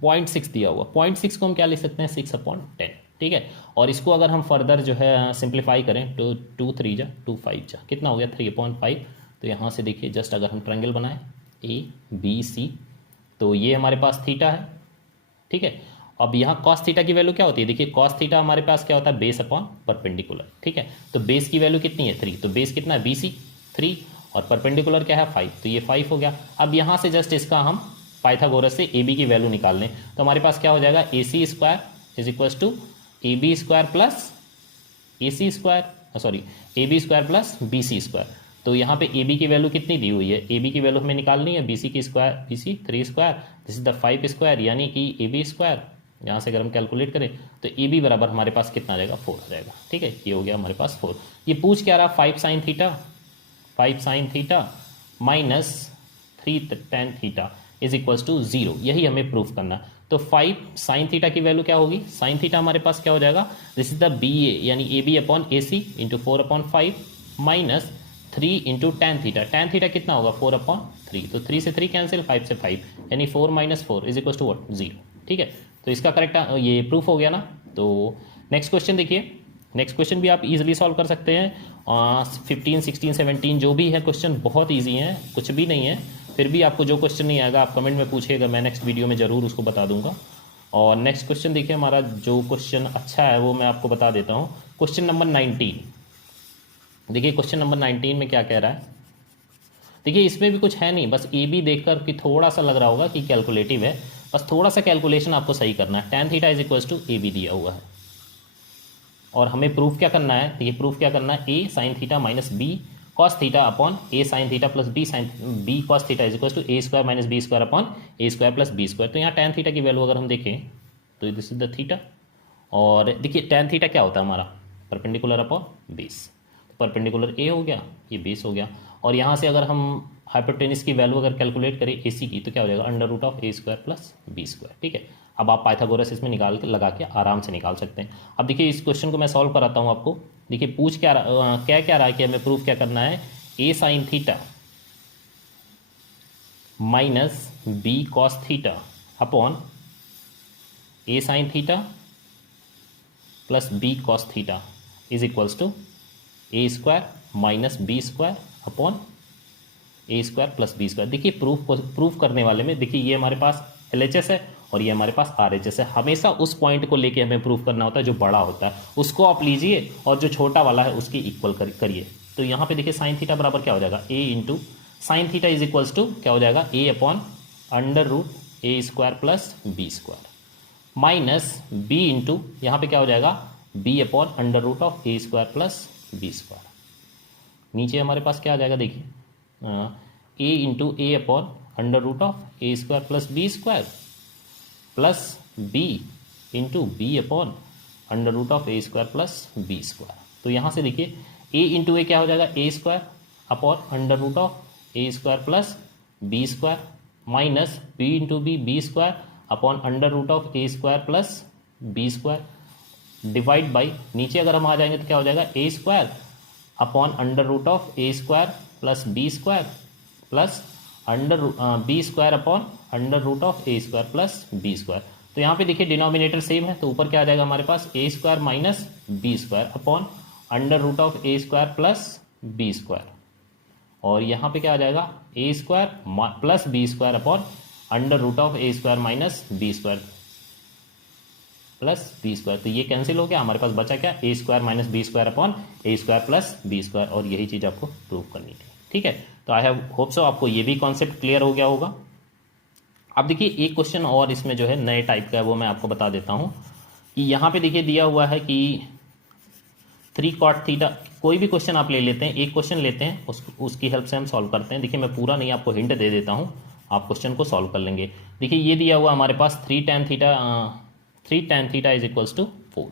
0.6 दिया हुआ, 0.6 को हम क्या लिख सकते हैं 6/10, ठीक है। और इसको अगर हम फर्दर जो है सिंप्लीफाई करें तो 2 3 जा 2 5 जा कितना हो गया 3/5। तो यहाँ से देखिए जस्ट अगर हम ट्रायंगल बनाएं ABC, तो ये हमारे पास थीटा है, ठीक है। अब यहाँ cos थीटा की वैल्यू क्या होती है, देखिए cos थीटा हमारे पास क्या होता है बेस अपॉन परपेंडिकुलर, ठीक है। तो बेस की वैल्यू कितनी है 3, तो बेस कितना है BC 3, और परपेंडिकुलर क्या है 5, तो ये 5 हो गया। अब यहाँ से जस्ट इसका हम पाइथागोरस से AB की वैल्यू निकाल लें, तो हमारे पास क्या हो जाएगा AC² is equals to AB² plus AB² plus BC²। तो यहाँ पे AB की वैल्यू कितनी दी हुई है, AB की वैल्यू हमें निकालनी है BC 3², दिस इज द 5², यानी कि AB², यहाँ से अगर हम कैलकुलेट करें तो AB बराबर हमारे पास कितना आ जाएगा 4 आ जाएगा, ठीक है। ये हो गया हमारे पास 4। ये पूछ क्या रहा 5 sin theta minus 3 tan theta is equals to 0, यही हमें प्रूफ करना। तो 5 sin थीटा की वैल्यू क्या होगी, sin थीटा हमारे पास क्या हो जाएगा, दिस इज द BA यानी AB upon AC into 4/5 minus 3 into tan theta कितना होगा 4/3, तो 3 से 3 कैंसिल, 5 से 5, यानी 4 - 4 इज इक्वल टू व्हाट 0, ठीक है। तो इसका करेक्ट ये प्रूफ हो गया ना। तो नेक्स्ट क्वेश्चन देखिए, नेक्स्ट क्वेश्चन भी आप इजीली सॉल्व कर सकते हैं। 15, 16, 17 जो भी है क्वेश्चन बहुत ईजी हैं, कुछ भी नहीं है। फिर भी आपको जो क्वेश्चन नहीं आएगा आप कमेंट में पूछिएगा, मैं नेक्स्ट वीडियो में ज़रूर उसको बता दूंगा। और नेक्स्ट क्वेश्चन देखिए, हमारा जो क्वेश्चन अच्छा है वो मैं आपको बता देता हूँ। क्वेश्चन नंबर 19, देखिए क्वेश्चन नंबर 19 में क्या कह रहा है। देखिए इसमें भी कुछ है नहीं, बस ए बी देखकर कि थोड़ा सा लग रहा होगा कि कैलकुलेटिव है, बस थोड़ा सा कैलकुलेशन आपको सही करना है। tan theta is equals to A B दिया हुआ है और हमें प्रूफ क्या करना है। देखिए प्रूफ क्या करना है, A sine theta minus B cos theta upon A sine theta plus B cos theta is equals to A square minus B square upon A square plus B square. तो यहाँ tan theta की value अगर हम देखें तो this is the theta, और देखिए tan theta क्या होता है हमारा, perpendicular upon base. Perpendicular A हो गया, ये बेस हो गया, और यहाँ से अगर हम हाइपोटेनिस की वैल्यू अगर कैलकुलेट करें ए सी की तो क्या हो जाएगा, under root of A square plus B square. ठीक है, अब आप पाइथागोरस इसमें निकाल के लगा के आराम से निकाल सकते हैं। अब देखिए इस क्वेश्चन को मैं सॉल्व कराता हूँ आपको। देखिए पूछ क्या क्या रहा है कि हमें प्रूफ क्या करना है, A sine theta minus B cos theta upon A sine theta plus B cos theta is equals to A square minus B square upon A square plus B square. देखिए प्रूफ करने वाले में देखिए ये हमारे पास LHS है और ये हमारे पास RHS है। हमेशा उस पॉइंट को लेके हमें प्रूफ करना होता है जो बड़ा होता है, उसको आप लीजिए और जो छोटा वाला है उसके इक्वल करिए। तो यहाँ पे देखिए साइन थीटा बराबर क्या हो जाएगा, A into sine theta is equals to क्या हो जाएगा, A upon under root A square plus B square minus B into यहाँ पे क्या हो जाएगा, B upon under root of A square plus B square. नीचे हमारे पास क्या आ जाएगा, देखिए A into A upon under root of A square plus B square plus B into B upon under root of A square plus B square. तो यहाँ से देखिए ए इंटू ए क्या हो जाएगा, A square upon under root of A square plus B square minus B into B square upon under root of A square plus B square divide by नीचे अगर हम आ जाएंगे तो क्या हो जाएगा, A square upon under root of A square plus B square plus under B square upon under root of A square plus B square. तो यहाँ पे देखिए डिनोमिनेटर सेम है, तो ऊपर क्या आ जाएगा हमारे पास, A square minus B square upon under root of A square plus B square, और यहाँ पे क्या आ जाएगा, A square plus B square upon under root of A square minus B square plus B square. तो ये cancel हो गया, हमारे पास बचा क्या, A square minus B square upon A square plus B square, और यही चीज़ आपको प्रूव करनी थी। ठीक है, तो आई हैव होप सो आपको ये भी कॉन्सेप्ट क्लियर हो गया होगा। अब देखिए एक क्वेश्चन और इसमें जो है नए टाइप का है, वो मैं आपको बता देता हूँ कि यहाँ पे देखिए दिया हुआ है कि 3 cot थीटा, कोई भी क्वेश्चन आप ले लेते हैं, एक क्वेश्चन लेते हैं उसकी हेल्प से हम सॉल्व करते हैं। देखिए मैं पूरा नहीं, आपको हिंट दे देता हूँ, आप क्वेश्चन को सॉल्व कर लेंगे। देखिए ये दिया हुआ हमारे पास 3 tan theta is equals to 4।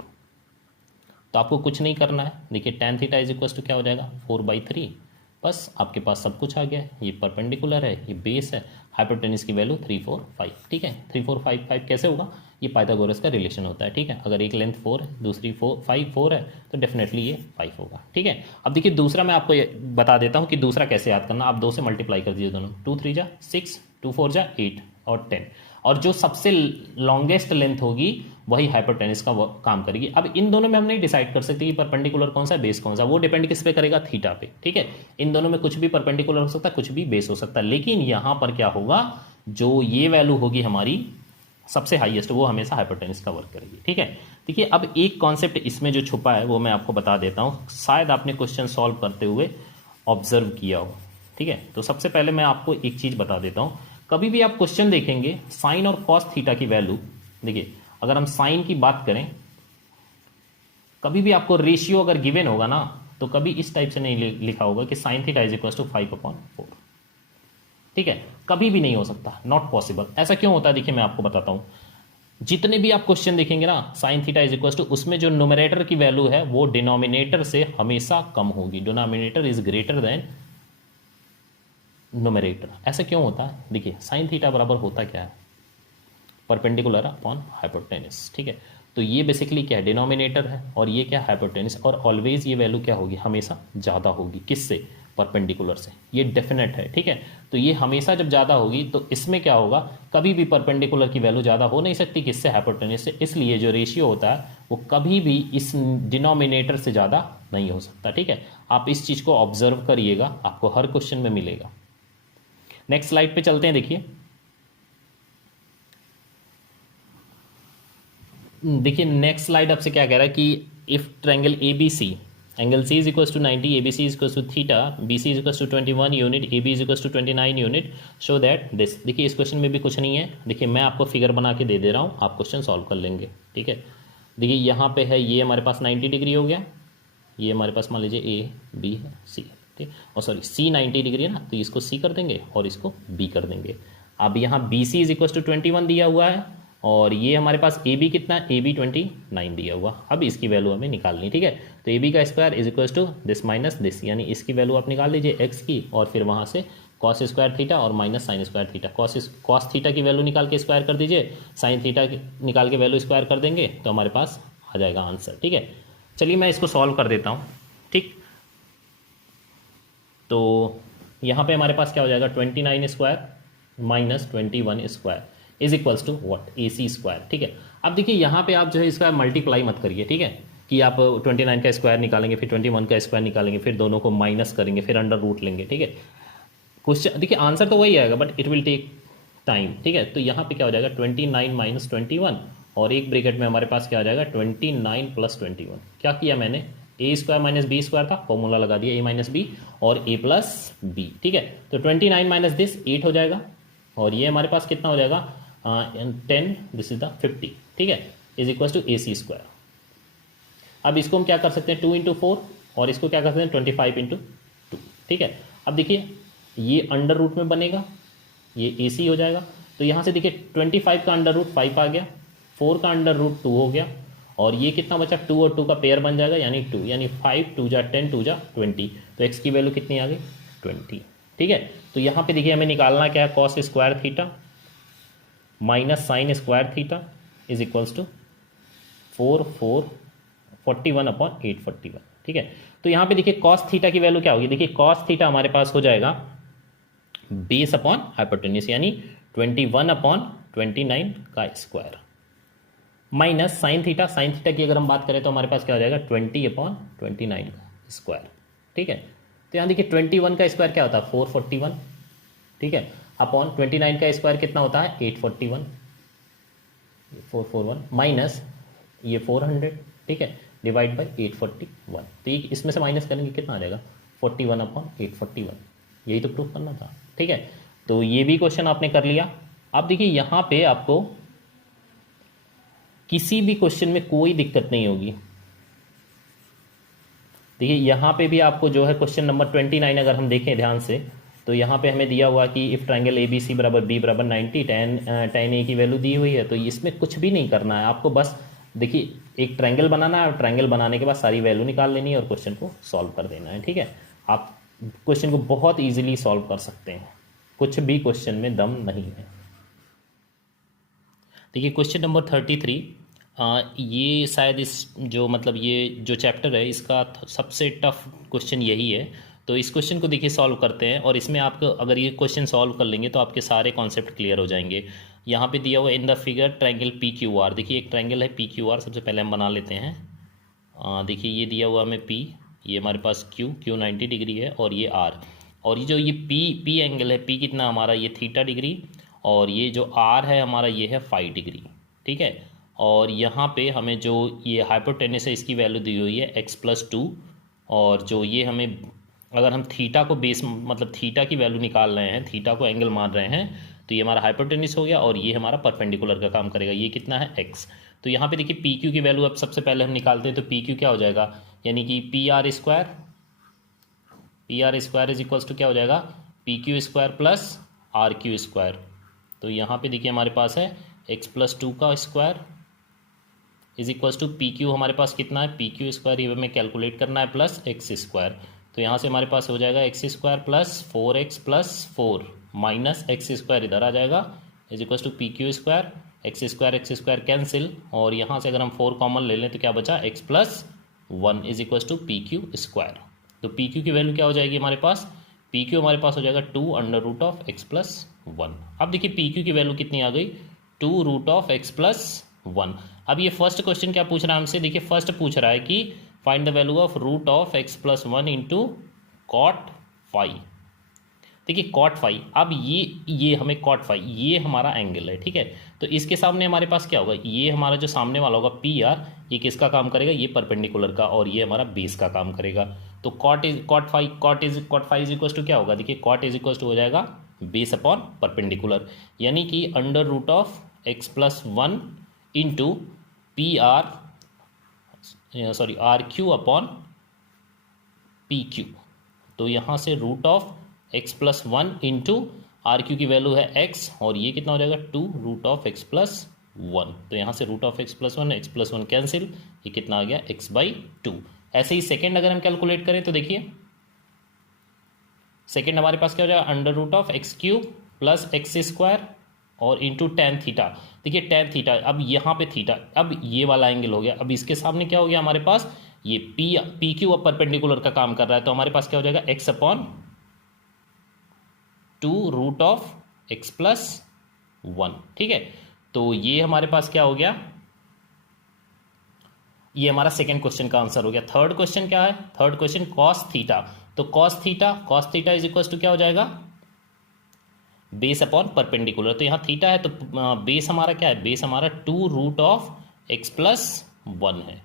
तो आपको कुछ नहीं करना है, देखिए tan theta is equals to क्या हो जाएगा, 4/3। बस आपके पास सब कुछ आ गया है, ये परपेंडिकुलर है, ये बेस है, हाइपोटेनिस की वैल्यू 3 4 5। ठीक है, 3 4 5 5 कैसे होगा, ये पाइथागोरस का रिलेशन होता है। ठीक है, अगर एक लेंथ 4 है दूसरी 4 है तो डेफिनेटली ये 5 होगा। ठीक है, अब देखिए दूसरा मैं आपको ये बता देता हूँ कि दूसरा कैसे याद करना। आप 2 से मल्टीप्लाई कर दीजिए दोनों, 2 3 जा 6, 2 4 जा 8 और 10, और जो सबसे लॉन्गेस्ट लेंथ होगी वही हाइपोटेनिस का काम करेगी। अब इन दोनों में हम नहीं डिसाइड कर सकते कि परपेंडिकुलर कौन सा है, बेस कौन सा, वो डिपेंड किस पे करेगा, थीटा पे। ठीक है, इन दोनों में कुछ भी परपेंडिकुलर हो सकता है, कुछ भी बेस हो सकता है, लेकिन यहां पर क्या होगा, जो ये वैल्यू होगी हमारी सबसे हाईएस्ट, वो हमेशा हाइपोटेनिस का वर्क करेगी। ठीक है, देखिए अब एक कॉन्सेप्ट इसमें जो छुपा है वो मैं आपको बता देता हूं, शायद आपने क्वेश्चन सॉल्व करते हुए ऑब्जर्व किया हो। ठीक है, तो सबसे पहले मैं आपको एक चीज बता देता हूं, कभी भी आप क्वेश्चन देखेंगे साइन और कॉस थीटा की वैल्यू, देखिए अगर हम साइन की बात करें, कभी भी आपको रेशियो अगर गिवन होगा ना, तो कभी इस टाइप से नहीं लिखा होगा कि sine theta is equal to 5/4। ठीक है, कभी भी नहीं हो सकता, नॉट पॉसिबल। ऐसा क्यों होता है, देखिए मैं आपको बताता हूं। जितने भी आप क्वेश्चन देखेंगे ना, sine theta is equal to, उसमें जो न्यूमरेटर की वैल्यू है वो डिनोमिनेटर से हमेशा कम होगी, denominator is greater than numerator. ऐसा क्यों होता है, देखिए साइन थीटा बराबर होता क्या है, परपेंडिकुलर अपॉन हाइपोटेनिस। ठीक है, तो ये बेसिकली क्या है, डिनोमिनेटर है, और ये क्या है, हाइपोटेनिस, और ऑलवेज ये वैल्यू क्या होगी, हमेशा ज़्यादा होगी, किससे, परपेंडिकुलर से, ये डेफिनेट है। ठीक है, तो ये हमेशा जब ज़्यादा होगी तो इसमें क्या होगा, कभी भी परपेंडिकुलर की वैल्यू ज़्यादा हो नहीं सकती, किससे, हाइपोटेनिस से, इसलिए जो रेशियो होता है वो कभी भी इस डिनोमिनेटर से ज़्यादा नहीं हो सकता। ठीक है, आप इस चीज़ को ऑब्जर्व करिएगा, आपको हर क्वेश्चन में मिलेगा। नेक्स्ट स्लाइड पे चलते हैं। देखिए नेक्स्ट स्लाइड आपसे क्या कह रहा है कि if triangle ABC angle C is equals to 90, A B C is equals to theta, B C is equals to 21 unit, A B is equals to 29 unit, show that this. देखिए इस question में भी कुछ नहीं है, देखिए मैं आपको फिगर बना के दे दे रहा हूँ, आप क्वेश्चन सॉल्व कर लेंगे, ठीक है। देखिए यहाँ पे है, ये हमारे पास 90 डिग्री हो गया, ये हमारे पास मान लीजिए ए बी है सी, ठीक, और सॉरी सी 90 डिग्री है ना, तो इसको सी कर देंगे और इसको बी कर देंगे। अब यहाँ B C is equals to 21 दिया हुआ है, और ये हमारे पास ए बी कितना है, ए बी 29 दिया हुआ। अब इसकी वैल्यू हमें निकालनी, ठीक है। तो ए बी का square is equals to this minus this, यानी इसकी वैल्यू आप निकाल लीजिए एक्स की, और फिर वहाँ से कॉस स्क्वायर थीटा और minus sine square theta, cos theta की वैल्यू निकाल के स्क्वायर कर दीजिए, साइन थीटा निकाल के वैल्यू स्क्वायर कर देंगे, तो हमारे पास आ जाएगा आंसर, ठीक है। चलिए मैं इसको सॉल्व कर देता हूँ, ठीक। तो यहाँ पे हमारे पास क्या हो जाएगा, 29 square minus 21 square is equals to what, A C square, ठीक है। अब देखिए यहाँ पे आप जो है इसका मल्टीप्लाई मत करिए, ठीक है, कि आप 29 का स्क्वायर निकालेंगे, फिर 21 का स्क्वायर निकालेंगे, फिर दोनों को माइनस करेंगे, फिर अंडर रूट लेंगे, ठीक है। क्वेश्चन देखिए आंसर तो वही आएगा, but it will take time, ठीक है। तो यहाँ पे क्या हो जाएगा, 29 माइनस 21, और एक ब्रैकेट में हमारे पास क्या हो जाएगा, 29 प्लस 21। क्या किया मैंने, ए स्क्वायर माइनस बी स्क्वायर था, फॉर्मूला लगा दिया, ए माइनस बी और ए प्लस बी, ठीक है। तो 29 माइनस दिस 8 हो जाएगा, और ये हमारे पास कितना हो जाएगा, 10, दिस इज द 50, ठीक है, is equal to A C square. अब इसको हम क्या कर सकते हैं, 2 इंटू 4, और इसको क्या कर सकते हैं, 25 इंटू 2, ठीक है। अब देखिए ये अंडर रूट में बनेगा, ये ए सी हो जाएगा, तो यहाँ से देखिए 25 का अंडर रूट 5 आ गया, 4 का अंडर रूट 2 हो गया, और ये कितना बचा, 2 और 2 का पेयर बन जाएगा, यानी 2, यानी 5 2 जा 10 2 जा 20, तो एक्स की वैल्यू कितनी आ गई, 20, ठीक है। तो यहाँ पे देखिए हमें निकालना क्या है, cos square theta minus sine square theta is equals to 41 upon 841, ठीक है। तो यहाँ पे देखिए कॉस थीटा की वैल्यू क्या होगी, देखिए कॉस थीटा हमारे पास हो जाएगा बेस अपॉन हाइपोटेन्यूज, यानी 21 अपॉन 29 का स्क्वायर, माइनस साइन थीटा की अगर हम बात करें तो हमारे पास क्या हो जाएगा, 20 अपॉन 29 का स्क्वायर, ठीक है। तो यहाँ देखिए 21 का स्क्वायर क्या होता है, 441, ठीक है, अपॉन 29 का स्क्वायर कितना होता है, 841, 441 माइनस ये 400, ठीक है, डिवाइड बाई 841, तो ये इसमें से माइनस करेंगे कितना आ जाएगा, 41 अपॉन 841, यही तो प्रूफ करना था, ठीक है। तो ये भी क्वेश्चन आपने कर लिया। अब देखिए यहाँ पे आपको किसी भी क्वेश्चन में कोई दिक्कत नहीं होगी। देखिए यहाँ पे भी आपको जो है क्वेश्चन नंबर 29 अगर हम देखें ध्यान से, तो यहाँ पे हमें दिया हुआ कि if triangle A B C बराबर बी बराबर 90, tan ए की वैल्यू दी हुई है, तो इसमें कुछ भी नहीं करना है आपको, बस देखिए एक ट्रायंगल बनाना है, और ट्रायंगल बनाने के बाद सारी वैल्यू निकाल लेनी है और क्वेश्चन को सॉल्व कर देना है, ठीक है। आप क्वेश्चन को बहुत ईजिली सॉल्व कर सकते हैं, कुछ भी क्वेश्चन में दम नहीं है। देखिए क्वेश्चन नंबर 33, ये शायद इस जो मतलब ये जो चैप्टर है इसका सबसे टफ क्वेश्चन यही है। तो इस क्वेश्चन को देखिए सॉल्व करते हैं, और इसमें आपको अगर ये क्वेश्चन सॉल्व कर लेंगे तो आपके सारे कॉन्सेप्ट क्लियर हो जाएंगे। यहाँ पे दिया हुआ in the figure triangle P Q R, देखिए एक ट्रायंगल है पी क्यू आर, सबसे पहले हम बना लेते हैं। देखिए ये दिया हुआ हमें पी, ये हमारे पास क्यू 90 डिग्री है, और ये आर, और ये जो ये पी एंगल है, पी कितना हमारा ये थीटा डिग्री, और ये जो आर है हमारा ये है 5 डिग्री, ठीक है। और यहाँ पे हमें जो ये हाइपोटेन्यूस है इसकी वैल्यू दी हुई है x+2, और जो ये हमें अगर हम थीटा को बेस मतलब थीटा की वैल्यू निकाल रहे हैं, थीटा को एंगल मान रहे हैं, तो ये हमारा हाइपोटेन्यूस हो गया, और ये हमारा परपेंडिकुलर का काम करेगा, ये कितना है x। तो यहाँ पे देखिए पी क्यू की वैल्यू अब सबसे पहले हम निकालते हैं, तो पी क्यू क्या हो जाएगा, यानी कि P R square is equals to क्या हो जाएगा, P Q square plus R Q square. तो यहाँ पे देखिए हमारे पास है x+2 का square is equals to P Q, हमारे पास कितना है, पी क्यू स्क्वायर ये हमें कैलकुलेट करना है, प्लस एक्स स्क्वायर। तो यहाँ से हमारे पास हो जाएगा एक्स स्क्वायर प्लस 4x प्लस 4 माइनस एक्स स्क्वायर इधर आ जाएगा, is equals to P Q square, x square cancel, और यहाँ से अगर हम 4 कॉमन ले लें तो क्या बचा, x+1 is equals to P Q square. तो पी क्यू की वैल्यू क्या हो जाएगी हमारे पास, पी क्यू हमारे पास हो जाएगा 2√x+1। अब देखिए पी क्यू की वैल्यू कितनी आ गई, 2√x+1। अब ये फर्स्ट क्वेश्चन क्या पूछ रहा है हमसे, देखिए फर्स्ट पूछ रहा है कि find the value of √x+1 into cot phi. देखिए कॉट फाई, अब ये हमें कॉट फाई, ये हमारा एंगल है, ठीक है। तो इसके सामने हमारे पास क्या होगा, ये हमारा जो सामने वाला होगा पी आर, ये किसका काम करेगा, ये परपेंडिकुलर का, और ये हमारा बेस का काम करेगा। तो cot phi is equal to क्या होगा, देखिए कॉट इज इक्वल टू हो जाएगा बेस अपॉन परपेंडिकुलर, यानी कि under root of x plus one into P R sorry R Q upon P Q. तो यहाँ से root of x plus one into R Q की वैल्यू है x, और ये कितना हो जाएगा 2 root of x plus one. तो यहाँ से root of x plus one cancel, ये कितना आ गया x/2। ऐसे ही सेकेंड अगर हम कैलकुलेट करें तो देखिए सेकेंड हमारे पास क्या हो जाएगा, under root of x cube plus x square और इंटू टेन थीटा। देखिए टेन थीटा, अब यहाँ पे थीटा, अब ये वाला एंगल हो गया, अब इसके सामने क्या हो गया हमारे पास, ये पी क्यू अब परपेंडिकुलर का काम कर रहा है, तो हमारे पास क्या हो जाएगा x upon 2 root of x plus one, ठीक है। तो ये हमारे पास क्या हो गया, ये हमारा सेकंड क्वेश्चन का आंसर हो गया। थर्ड क्वेश्चन क्या है, थर्ड क्वेश्चन कॉस थीटा। तो cos theta is equal to क्या हो जाएगा, बेस अपॉन परपेंडिकुलर। तो यहाँ थीटा है तो बेस हमारा क्या है, बेस हमारा 2 root of x plus one है,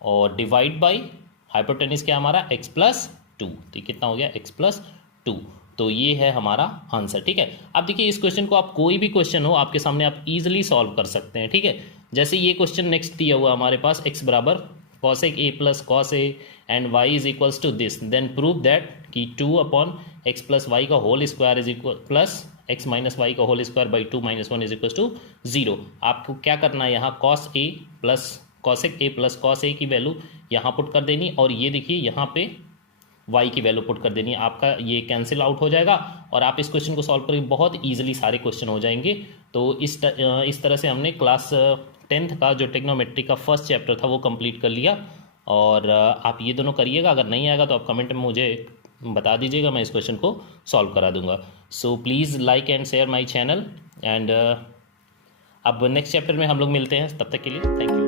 और डिवाइड बाई हाइपोटेन्यूज क्या हमारा x प्लस टू। तो कितना हो गया x प्लस टू। तो ये है हमारा आंसर, ठीक है। अब देखिए इस क्वेश्चन को आप कोई भी क्वेश्चन हो आपके सामने आप इजीली सॉल्व कर सकते हैं, ठीक है। जैसे ये क्वेश्चन नेक्स्ट दिया हुआ हमारे पास x बराबर cosec a plus cos A and y is equals to this, then prove that कि 2 अपॉन एक्स प्लस वाई का whole square is equal plus X minus Y का whole square by 2 - 1 is equal to 0। आपको क्या करना है, यहाँ cos A plus cosec A plus cos A की value यहाँ पुट कर देनी, और ये देखिए यहाँ पे y की वैल्यू पुट कर देनी है, आपका ये कैंसिल आउट हो जाएगा और आप इस क्वेश्चन को सॉल्व करके बहुत इजीली सारे क्वेश्चन हो जाएंगे। तो इस तरह से हमने क्लास 10th का जो ट्रिग्नोमेट्री का फर्स्ट चैप्टर था वो कंप्लीट कर लिया। और आप ये दोनों करिएगा, अगर नहीं आएगा तो आप कमेंट में मुझे बता दीजिएगा, मैं इस क्वेश्चन को सॉल्व करा दूंगा। So please like and share my channel, and अब नेक्स्ट चैप्टर में हम लोग मिलते हैं, तब तक के लिए थैंक यू।